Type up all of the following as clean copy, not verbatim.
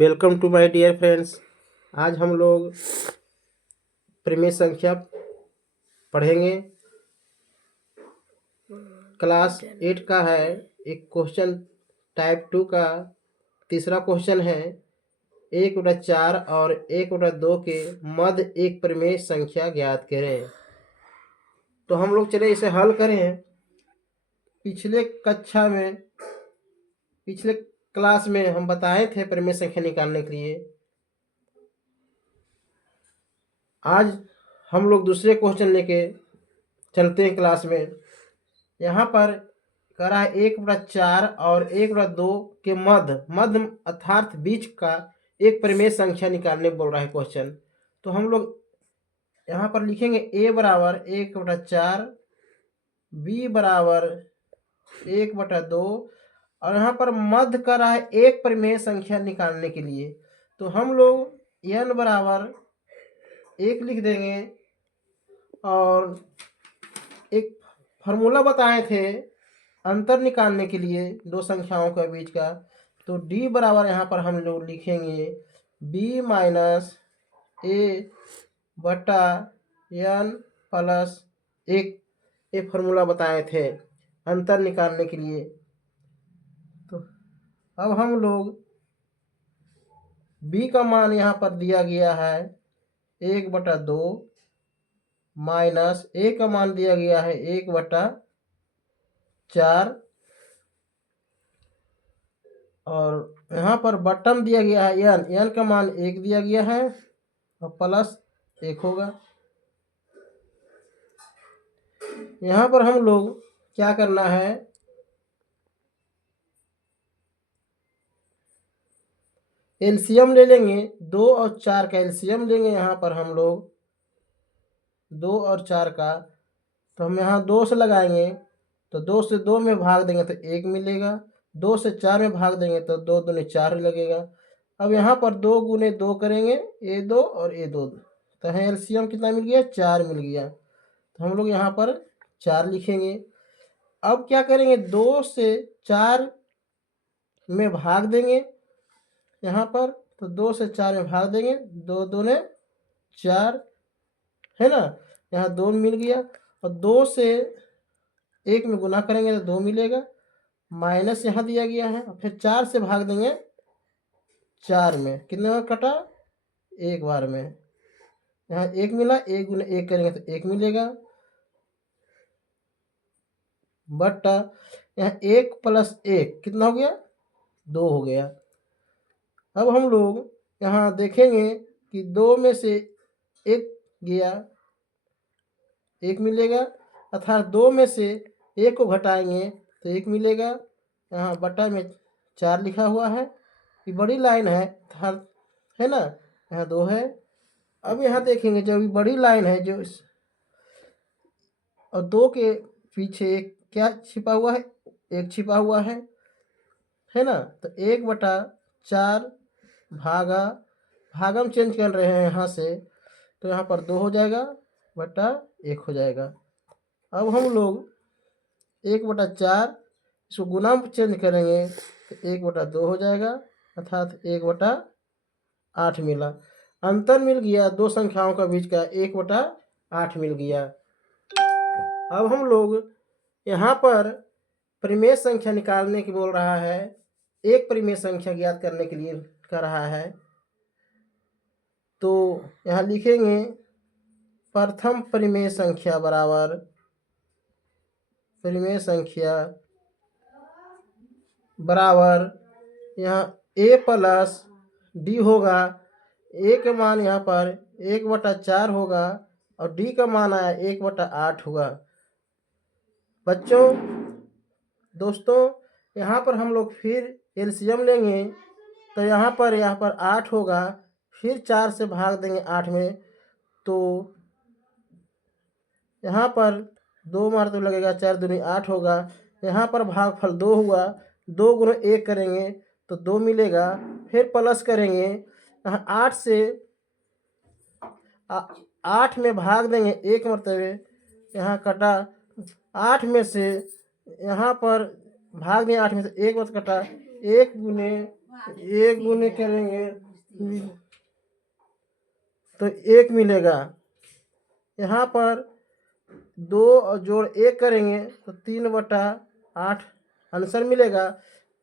Welcome to my dear friends. आज हम लोग परिमेय संख्या पढ़ेंगे। क्लास 8 का है। एक क्वेश्चन टाइप 2 का तीसरा क्वेश्चन है 1/4 और 1/2 के मध्य एक परिमेय संख्या ज्ञात करें। तो हम लोग चले इसे हल करें। पिछले क्लास में हम बताए थे परिमेय संख्या निकालने के लिए। आज हम लोग दूसरे क्वेश्चन लेके चलते हैं क्लास में। यहाँ पर करा है 1/4 और 1/2 के मध्य अर्थात बीच का एक परिमेय संख्या निकालने बोल रहा है क्वेश्चन। तो हम लोग यहाँ पर लिखेंगे a बराबर 1/4, b बराबर 1/2 और यहाँ पर मध्य का रहा है एक परिमेय संख्या निकालने के लिए। तो हम लोग n बराबर 1 लिख देंगे और एक फार्मूला बताए थे अंतर निकालने के लिए दो संख्याओं के बीच का। तो d बराबर यहाँ पर हम लोग लिखेंगे b माइनस a बटा n प्लस 1। ये फार्मूला बताए थे अंतर निकालने के लिए। तो अब हम लोग b का मान यहाँ पर दिया गया है 1/2 माइनस a का मान दिया गया है 1/4 और यहाँ पर बटन दिया गया है n का मान 1 दिया गया है और प्लस 1 होगा। यहाँ पर हम लोग क्या करना है, एलसीएम ले लेंगे। 2 और 4 का एलसीएम लेंगे। यहाँ पर हम लोग 2 और 4 का, तो हम यहाँ 2 से लगाएंगे तो 2 से 2 में भाग देंगे तो 1 मिलेगा। 2 से 4 में भाग देंगे तो 2 दूनी 4 लगेगा। अब यहाँ पर 2 गुने 2 करेंगे, a2 और a2, तो यहाँ एलसीएम कितना मिल गया, 4 मिल गया। तो हम लोग यहाँ पर 4 लिखेंगे। अब क्या करेंगे, 2 से 4 में भाग देंगे यहाँ पर, तो 2 से 4 में भाग देंगे, 2 दूने 4 है ना, यहाँ 2 मिल गया। और 2 से 1 में गुना करेंगे तो 2 मिलेगा, माइनस यहाँ दिया गया है। फिर 4 से भाग देंगे 4 में, कितने बार कटा, 1 बार में। यहाँ 1 मिला, 1 गुना 1 करेंगे तो 1 मिलेगा बटा यहाँ 1 प्लस 1 कितना हो गया, 2 हो गया। अब हम लोग यहाँ देखेंगे कि 2 में से 1 गया, 1 मिलेगा, अर्थात 2 में से 1 को घटाएंगे तो 1 मिलेगा। यहाँ बटा में 4 लिखा हुआ है, ये बड़ी लाइन है है ना, यहाँ 2 है। अब यहाँ देखेंगे जब ये बड़ी लाइन है जो और 2 के पीछे एक क्या छिपा हुआ है, 1 छिपा हुआ है ना। तो 1/4 भागम चेंज कर रहे हैं यहाँ से, तो यहाँ पर 2 हो जाएगा बटा 1 हो जाएगा। अब हम लोग 1/4 इसको गुना चेंज करेंगे तो 1/2 हो जाएगा, अर्थात 1/8 मिला। अंतर मिल गया दो संख्याओं का बीच का, 1/8 मिल गया। अब हम लोग यहाँ पर परिमेय संख्या निकालने की बोल रहा है, एक परिमेय संख्या ज्ञात करने के लिए कर रहा है। तो यहाँ लिखेंगे प्रथम परिमेय संख्या बराबर यहाँ a प्लस d होगा। a का मान यहाँ पर 1/4 होगा और d का मान आया 1/8 होगा। दोस्तों यहाँ पर हम लोग फिर एलसीएम लेंगे तो यहाँ पर 8 होगा, फिर 4 से भाग देंगे 8 में, तो यहाँ पर 2 मार तो लगेगा, 4 दूनी 8 होगा। यहाँ पर भागफल 2 हुआ, 2 गुना 1 करेंगे तो 2 मिलेगा, फिर प्लस करेंगे, यहाँ 8 से 8 में भाग देंगे 1 मरतबे, यहाँ कटा 8 में से यहाँ पर भाग दें 8 में से 1 मत कटा, 1 गुने एक गुने करेंगे तो 1 मिलेगा। यहाँ पर 2 और जोड़ 1 करेंगे तो 3/8 आंसर मिलेगा।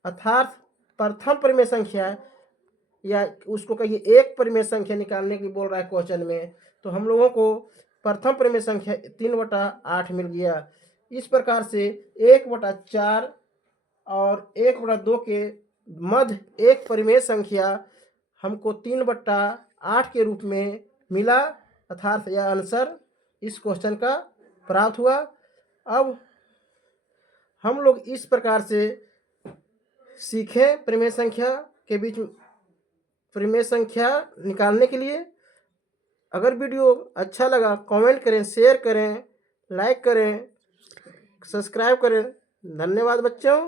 अर्थात प्रथम परिमेय संख्या या उसको कहिए एक परिमेय संख्या निकालने की बोल रहा है क्वेश्चन में, तो हम लोगों को प्रथम परिमेय संख्या 3/8 मिल गया। इस प्रकार से 1/4 और 1/2 के मध्य एक परिमेय संख्या हमको 3/8 के रूप में मिला, अर्थात यह आंसर इस क्वेश्चन का प्राप्त हुआ। अब हम लोग इस प्रकार से सीखें परिमेय संख्या के बीच परिमेय संख्या निकालने के लिए। अगर वीडियो अच्छा लगा कमेंट करें, शेयर करें, लाइक करें, सब्सक्राइब करें। धन्यवाद बच्चों।